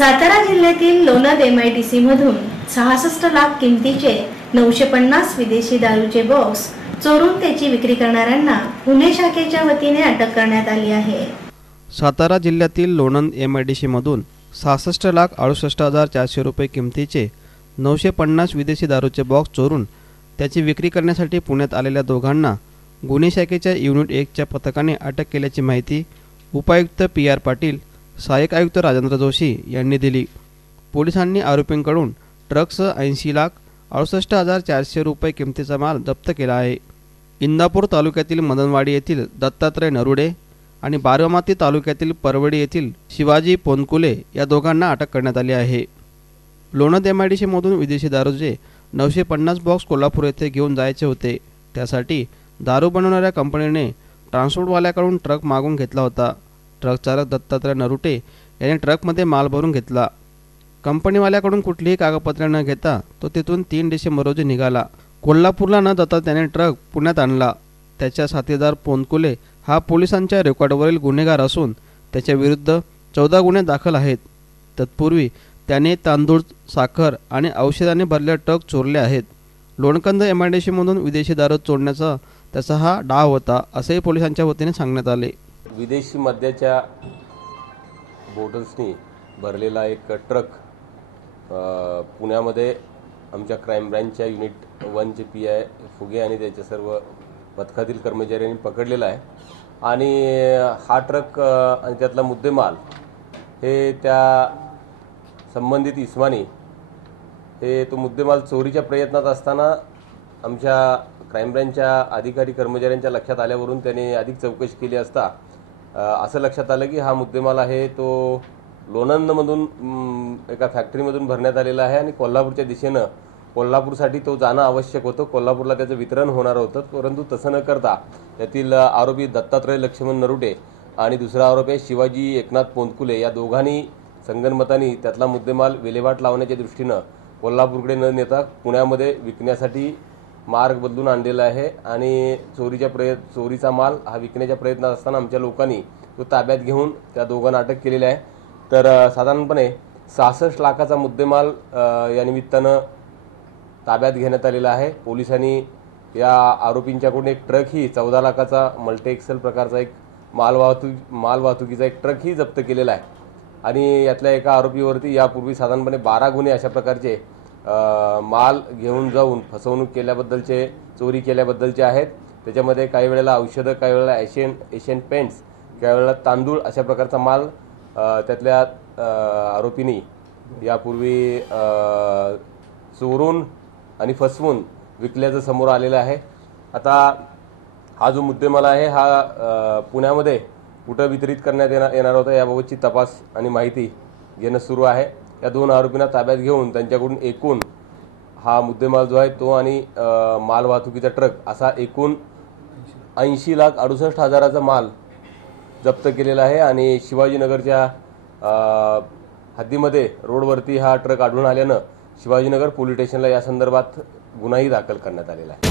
सातारा जिल्ह्यातील लोणंद MIDC मधून 66 लाख किमतीचे 950 विदेशी दारूचे बॉक्स चोरून त्याची विक्री करणाऱ्यांना पुणे शाखेच्या वतीने अटक करण्यात आली आहे। सातारा जिल्ह्यातील लोणंद MIDC मधून 66,68,400 रुपये किमतीचे 950 विदेशी दारूचे बॉक्स चोरून त्याची विक्री करण्यासाठी पुण्यात आलेल्या दोघांना गुन्हे शाखेच्या युनिट 1 च्या पथकाने अटक केल्याची माहिती उपायुक्त PR पाटील, सहाय्यक आयुक्त राजेंद्र जोशी यांनी दिली। पोलिसांनी आरोपींकडून ट्रकसह 80,68,400 रुपये किमतीचा माल जप्त केला आहे। इंदापूर तालुक्यातील मदनवाडी येथील दत्तात्रय नरुडे आणि बारामती तालुक्यातील परवडी येथील शिवाजी पोनकुले या दोघांना अटक करण्यात आली आहे। लोणंद MIDC मधून विदेशी दारूचे 950 बॉक्स कोल्हापूर येथे घेऊन जायचे होते। त्यासाठी दारू बनवणाऱ्या कंपनीने ट्रान्सपोर्टवाल्याकडून ट्रक मागून घेतला होता। ट्रक चालक दत्तात्रय नरुटे याने ट्रकमध्ये माल भरून घेतला। कंपनीवाल्याकडून कुठलीही कागदपत्रे न घेता तो तिथून 3 डिसेंबर रोजी निघाला। कोल्हापूरला न जाता त्याने ट्रक पुण्यात आणला। त्याच्या साथीदार पोनकुले हा पोलिसांच्या रेकॉर्डवरील गुन्हेगार असून त्याच्या विरुद्ध 14 गुन्हे दाखल आहेत। तत्पूर्वी त्याने तांदूळ, साखर आणि औषधाने भरलेले ट्रक चोरले आहेत। लोणंद MIDC मधून विदेशी दारू चोरण्याचा त्याचा हा डाव होता, असेही पोलिसांच्या वतीने सांगण्यात आले। विदेशी मद्याच्या बॉटल्सनी भरलेला एक ट्रक पुण्यामध्ये आमच्या क्राईम ब्रँचच्या युनिट 1 चे PI फुगे आणि त्याच्या सर्व पथकातील कर्मचाऱ्यांनी पकडलेला आहे। आणि हा ट्रक आणि त्यातला मुद्देमाल हे त्या संबंधित इस्मानी हे तो मुद्देमाल चोरीच्या प्रयत्नात असताना आमच्या क्राईम ब्रँचच्या अधिकारी कर्मचाऱ्यांच्या लक्षात आल्यावरून त्याने अधिक चौकशी केली असता असं लक्षात आलं की हा मुद्देमाल आहे तो लोणंदमधून एका फॅक्टरीमधून भरण्यात आलेला आहे आणि कोल्हापूरच्या दिशेनं कोल्हापूरसाठी तो जाणं आवश्यक होतं। कोल्हापूरला त्याचं वितरण होणार होतं, परंतु तसं न करता त्यातील आरोपी दत्तात्रय लक्ष्मण नरुटे आणि दुसरा आरोपी शिवाजी एकनाथ पोनकुले या दोघांनी संगनमतानी त्यातला मुद्देमाल विल्हेवाट लावण्याच्या दृष्टीनं कोल्हापूरकडे न नेता पुण्यामध्ये विकण्यासाठी मार्ग बदलून आणलेला आहे। आणि चोरीचा माल हा विकण्याच्या प्रयत्नात असताना आमच्या लोकांनी तो ताब्यात घेऊन त्या दोघांना अटक केलेली आहे। तर साधारणपणे 66 लाखाचा मुद्देमाल या निमित्तानं ताब्यात घेण्यात आलेला आहे। पोलिसांनी या आरोपींच्याकडून एक ट्रकही 14 लाखाचा मल्टी एक्सेल प्रकारचा एक मालवाहतुकीचा एक ट्रकही जप्त केलेला आहे। आणि यातल्या एका आरोपीवरती यापूर्वी साधारणपणे 12 गुन्हे अशा प्रकारचे माल घेऊन जाऊन फसवणूक केल्याबद्दलचे, चोरी केल्याबद्दलचे आहेत। त्याच्यामध्ये काही वेळेला औषधं, काही वेळेला एशियन पेंट्स, काही वेळेला तांदूळ अशा प्रकारचा माल त्यातल्या आरोपींनी यापूर्वी चोरून आणि फसवून विकल्याचं समोर आलेलं आहे। आता हा जो मुद्देमाल आहे हा पुण्यामध्ये कुठं वितरित करण्यात येणार होता याबाबतची तपास आणि माहिती घेणं सुरू आहे। या दोन आरोपींना ताब्यात घेऊन त्यांच्याकडून एकूण हा मुद्देमाल जो आहे तो आणि माल वाहतुकीचा ट्रक असा एकूण 80,68,000चा माल जप्त केलेला आहे। आणि शिवाजीनगरच्या हद्दीमध्ये रोडवरती हा ट्रक आढळून आल्यानं शिवाजीनगर पोलीस स्टेशनला या संदर्भात गुन्हाही दाखल करण्यात आलेला आहे।